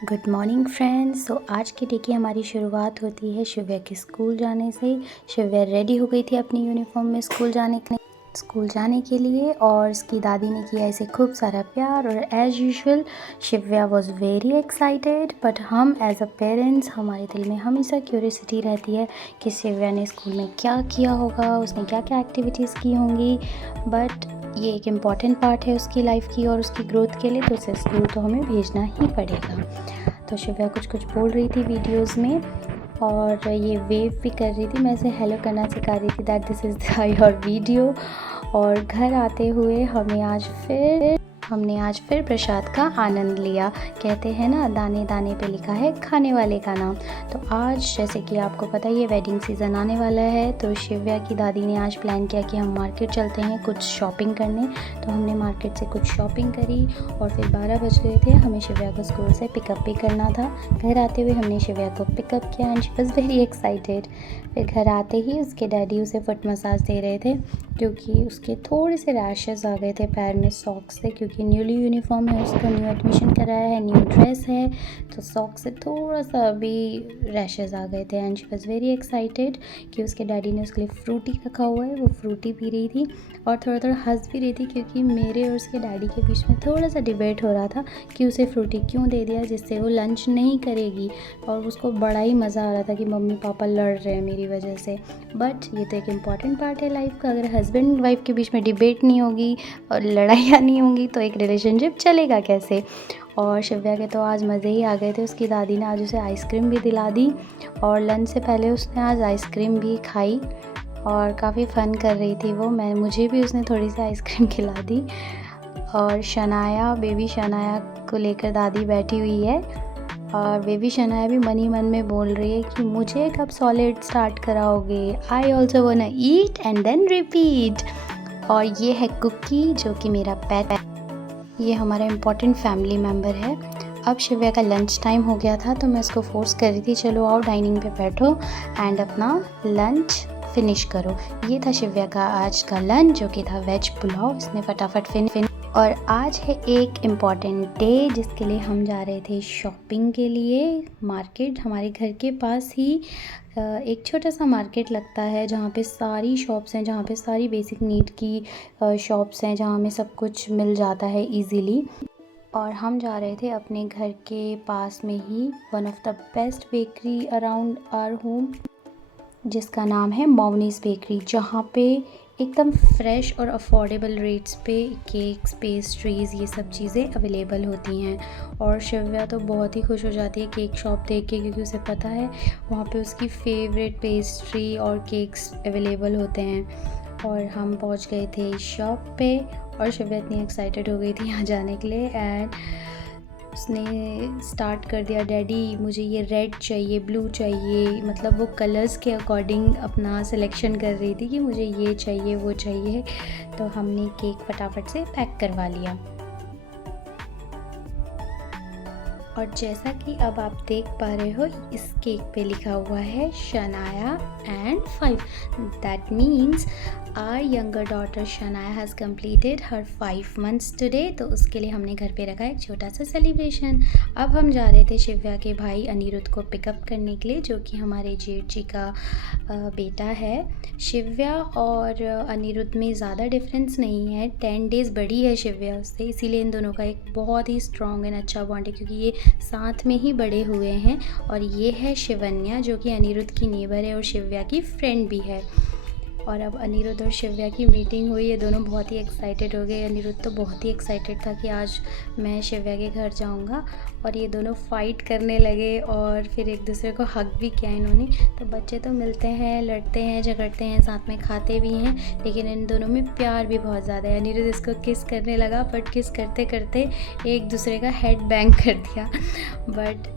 Good morning friends. आज के day की हमारी शुरुआत होती है शिव्या के स्कूल जाने से। शिव्या रेडी हो गई थी अपनी यूनिफॉर्म में स्कूल जाने के लिए और उसकी दादी ने किया इसे खूब सारा प्यार और एज़ यूजुअल शिव्या वाज वेरी एक्साइटेड। बट हम एज अ पेरेंट्स हमारे दिल में हमेशा क्यूरियोसिटी रहती है कि शिव्या ने स्कूल में क्या किया होगा, उसने क्या क्या एक्टिविटीज़ की होंगी। बट ये एक इम्पॉर्टेंट पार्ट है उसकी लाइफ की और उसकी ग्रोथ के लिए, तो उसे स्कूल तो हमें भेजना ही पड़ेगा। तो शिव्या कुछ कुछ बोल रही थी वीडियोस में और ये वेव भी कर रही थी। मैं इसे हेलो करना सिखा रही थी that this is your video. और घर आते हुए हमने आज फिर प्रसाद का आनंद लिया। कहते हैं ना, दाने दाने पे लिखा है खाने वाले का नाम। तो आज जैसे कि आपको पता ही है वेडिंग सीज़न आने वाला है, तो शिव्या की दादी ने आज प्लान किया कि हम मार्केट चलते हैं कुछ शॉपिंग करने। तो हमने मार्केट से कुछ शॉपिंग करी और फिर 12 बज गए थे। हमें शिव्या को स्कूल से पिकअप भी करना था। घर आते हुए हमने शिव्या को पिकअप किया and she was very excited. फिर घर आते ही उसके डैडी उसे फुट मसाज दे रहे थे क्योंकि उसके थोड़े से रैशेज़ आ गए थे पैर में सॉक्स से, क्योंकि न्यूली यूनिफॉर्म है, उसका न्यू एडमिशन कराया है, न्यू ड्रेस है, तो सॉक्स से थोड़ा सा अभी रैशेज़ आ गए थे। And she was very excited कि उसके डैडी ने उसके लिए फ्रूटी रखा हुआ है। वो फ्रूटी पी रही थी और थोड़ा थोड़ा हंस भी रही थी क्योंकि मेरे और उसके डैडी के बीच में थोड़ा सा डिबेट हो रहा था कि उसे फ्रूटी क्यों दे दिया जिससे वो लंच नहीं करेगी। और उसको बड़ा ही मज़ा आ रहा था कि मम्मी पापा लड़ रहे हैं मेरी वजह से। बट ये तो एक इम्पॉर्टेंट पार्ट है लाइफ का। अगर हस्बैंड वाइफ के बीच में डिबेट नहीं होगी और लड़ाइयाँ नहीं होंगी तो एक रिलेशनशिप चलेगा कैसे। और शिव्या के तो आज मज़े ही आ गए थे। उसकी दादी ने आज उसे आइसक्रीम भी दिला दी और लंच से पहले उसने आज आइसक्रीम भी खाई और काफ़ी फ़न कर रही थी वो। मुझे भी उसने थोड़ी सी आइसक्रीम खिला दी। और शनाया, बेबी शनाया को लेकर दादी बैठी हुई है और बेबी शनाया भी मन ही मन में बोल रही है कि मुझे कब सॉलिड स्टार्ट कराओगे, I also wanna eat and then repeat. और ये है कुकी जो कि मेरा पेट है, ये हमारा इम्पॉर्टेंट फैमिली मेम्बर है। अब शिव्या का लंच टाइम हो गया था तो मैं उसको फोर्स कर रही थी, चलो आओ डाइनिंग पे बैठो एंड अपना लंच फिनिश करो। ये था शिव्या का आज का लंच जो कि था वेज पुलाव। इसने फटाफट फिनिश। और आज है एक इम्पॉर्टेंट डे जिसके लिए हम जा रहे थे शॉपिंग के लिए मार्केट। हमारे घर के पास ही एक छोटा सा मार्केट लगता है जहाँ पे सारी शॉप्स हैं, जहाँ पे सारी बेसिक नीड की शॉप्स हैं, जहाँ हमें सब कुछ मिल जाता है इजीली। और हम जा रहे थे अपने घर के पास में ही one of the best bakery around our home जिसका नाम है मौनीस बेकरी, जहाँ पे एकदम फ्रेश और अफोर्डेबल रेट्स पे केक्स, पेस्ट्रीज़, ये सब चीज़ें अवेलेबल होती हैं। और शिव्या तो बहुत ही खुश हो जाती है केक शॉप देख के क्योंकि उसे पता है वहाँ पे उसकी फेवरेट पेस्ट्री और केक्स अवेलेबल होते हैं। और हम पहुँच गए थे शॉप पे और शिव्या इतनी एक्साइटेड हो गई थी यहाँ जाने के लिए एंड उसने स्टार्ट कर दिया, डैडी मुझे ये रेड चाहिए, ब्लू चाहिए, मतलब वो कलर्स के अकॉर्डिंग अपना सिलेक्शन कर रही थी कि मुझे ये चाहिए वो चाहिए। तो हमने केक फटाफट से पैक करवा लिया। और जैसा कि अब आप देख पा रहे हो इस केक पे लिखा हुआ है Shanaya and 5। That means our younger daughter Shanaya has completed her 5 months today. तो उसके लिए हमने घर पे रखा एक छोटा सा सेलिब्रेशन। अब हम जा रहे थे शिव्या के भाई अनिरुद्ध को पिकअप करने के लिए, जो कि हमारे जेठ जी का बेटा है। शिव्या और अनिरुद्ध में ज़्यादा डिफरेंस नहीं है, 10 days बड़ी है शिव्या उससे, इसीलिए इन दोनों का एक बहुत ही स्ट्रॉन्ग एंड अच्छा बॉन्ड है क्योंकि ये साथ में ही बड़े हुए हैं। और ये है शिवन्या जो कि अनिरुद्ध की नेबर है और शिव्या की फ्रेंड भी है। और अब अनिरुद्ध और शिव्या की मीटिंग हुई, ये दोनों बहुत ही एक्साइटेड हो गए। अनिरुद्ध तो बहुत ही एक्साइटेड था कि आज मैं शिव्या के घर जाऊंगा और ये दोनों फाइट करने लगे और फिर एक दूसरे को हग भी किया इन्होंने। तो बच्चे तो मिलते हैं, लड़ते हैं, झगड़ते हैं, साथ में खाते भी हैं, लेकिन इन दोनों में प्यार भी बहुत ज़्यादा है। अनिरुद्ध इसको किस करने लगा बट किस करते करते एक दूसरे का हेड बैंग कर दिया। बट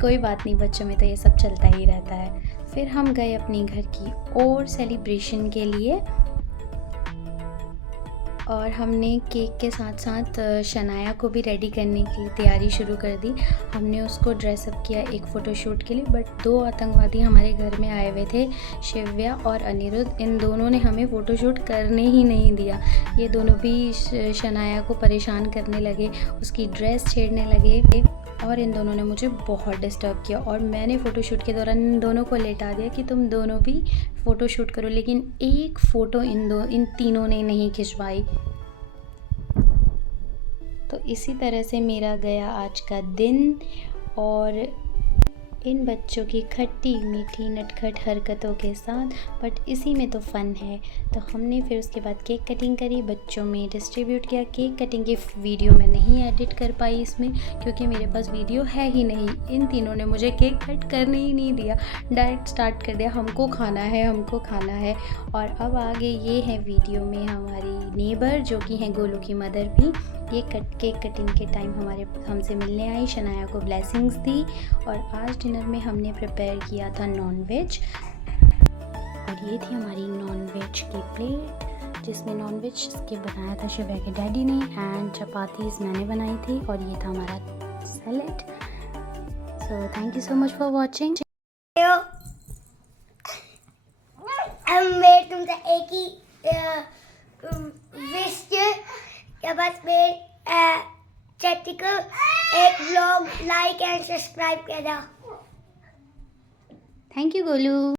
कोई बात नहीं, बच्चों में तो ये सब चलता ही रहता है। फिर हम गए अपने घर की और सेलिब्रेशन के लिए और हमने केक के साथ साथ शनाया को भी रेडी करने की तैयारी शुरू कर दी। हमने उसको ड्रेसअप किया एक फ़ोटोशूट के लिए, बट 2 आतंकवादी हमारे घर में आए हुए थे, शिव्या और अनिरुद्ध। इन दोनों ने हमें फ़ोटोशूट करने ही नहीं दिया। ये दोनों भी शनाया को परेशान करने लगे, उसकी ड्रेस छेड़ने लगे। और इन दोनों ने मुझे बहुत डिस्टर्ब किया और मैंने फ़ोटोशूट के दौरान इन दोनों को लेटा दिया कि तुम दोनों भी फ़ोटोशूट करो, लेकिन एक फ़ोटो इन तीनों ने नहीं खिंचवाई। तो इसी तरह से मेरा गया आज का दिन और इन बच्चों की खट्टी मीठी नटखट हरकतों के साथ, बट इसी में तो फ़न है। तो हमने फिर उसके बाद केक कटिंग करी, बच्चों में डिस्ट्रीब्यूट किया। केक कटिंग की वीडियो मैं नहीं एडिट कर पाई इसमें, क्योंकि मेरे पास वीडियो है ही नहीं। इन तीनों ने मुझे केक कट करने ही नहीं दिया, डायरेक्ट स्टार्ट कर दिया हमको खाना है, हमको खाना है। और अब आगे ये है वीडियो में हमारी नेबर जो कि हैं गोलू की मदर भी। ये केक कटिंग के टाइम हमसे मिलने आई, शनाया को ब्लेसिंग्स दी। और आज डिनर में हमने प्रिपेयर किया था नॉन वेज, और ये थी हमारी नॉन वेज की प्लेट जिसमें नॉन वेज के बनाया था शिव्या के डैडी ने, एंड चपातीस मैंने बनाई थी, और ये था हमारा salad. So thank you so much for watching. मैं तुमसे एक ही विश के बस मेरे चैनल को एक ब्लॉग लाइक एंड सब्सक्राइब करना। Thank you Golu.